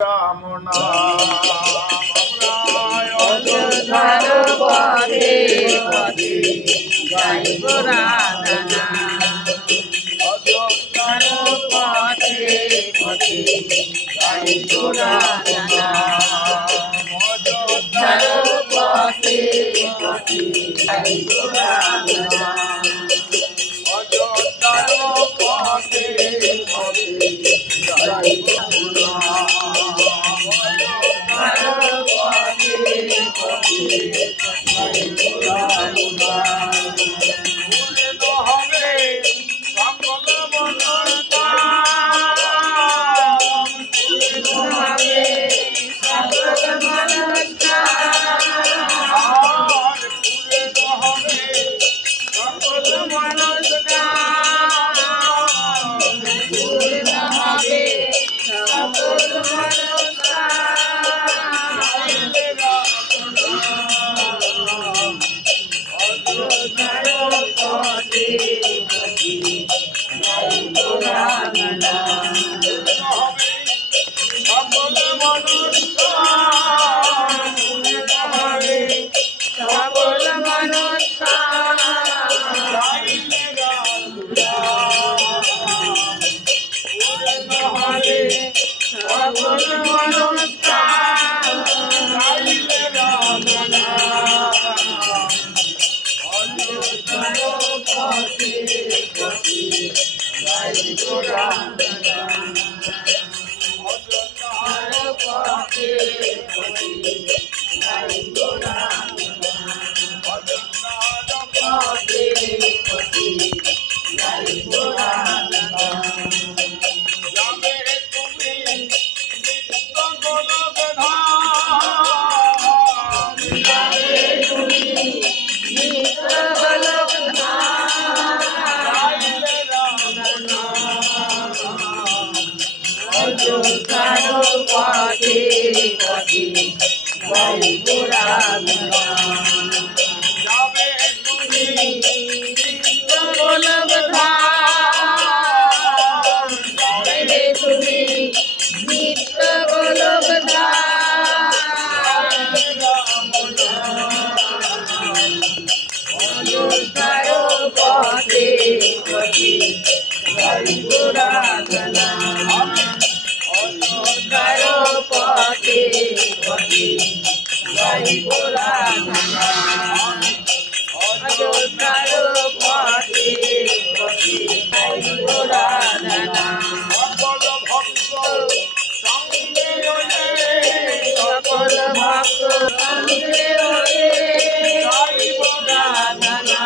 রাম অযোধ্যার পথে পথে গাইব রাধনা অযোধ্যার পথে পথে গাইব রাধনা অযোধ্যার পথে পথে গাইব রাধনা অযোধ্যার পথে পথে গাইব পথে পথে গাইব রাধনা যাবে তুমি গোলকধাম যাবে তুমি নিত্য গোলকধাম অযোধ্যার পথে পথে গাইব রাধনা অযোধ্যার পথে পথে গাইব রাধনা অযোধ্যার পথে পথে গাইব রাধনা সকল ভক্ত সঙ্গে রয়ে সকল ভক্ত সঙ্গে রয়ে গাইব রাধনা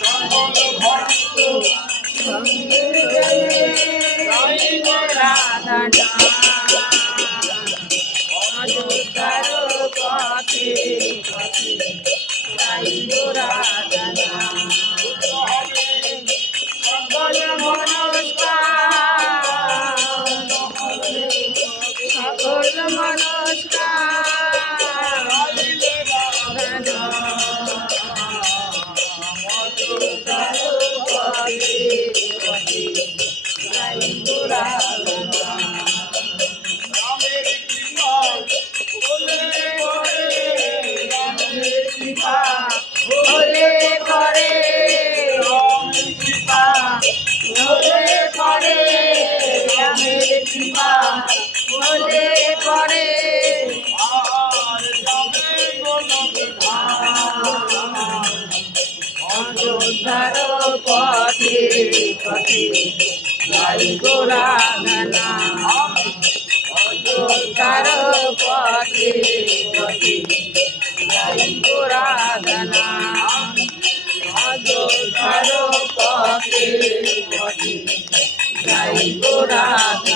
সকল ভক্ত সঙ্গে রয়ে গাইব রাধনা অযোধ্যার পথে পথে গাইব রাধনা সকল মনস্কার সকল মনস্কার অযোধ্যার পথে পথে গাইব রাধনা রামের কৃপা বলে কৃপা হলে পরে রামের কৃপা হলে পরে রামের কৃপা হলে পরে আর যাবে গোলকধাম অযোধ্যার পথে পথে গাইব রাধনা অযোধ্যার পথে পথে গাইব রাধনা অযোধ্যার পথে পথে গাইব রাধনা।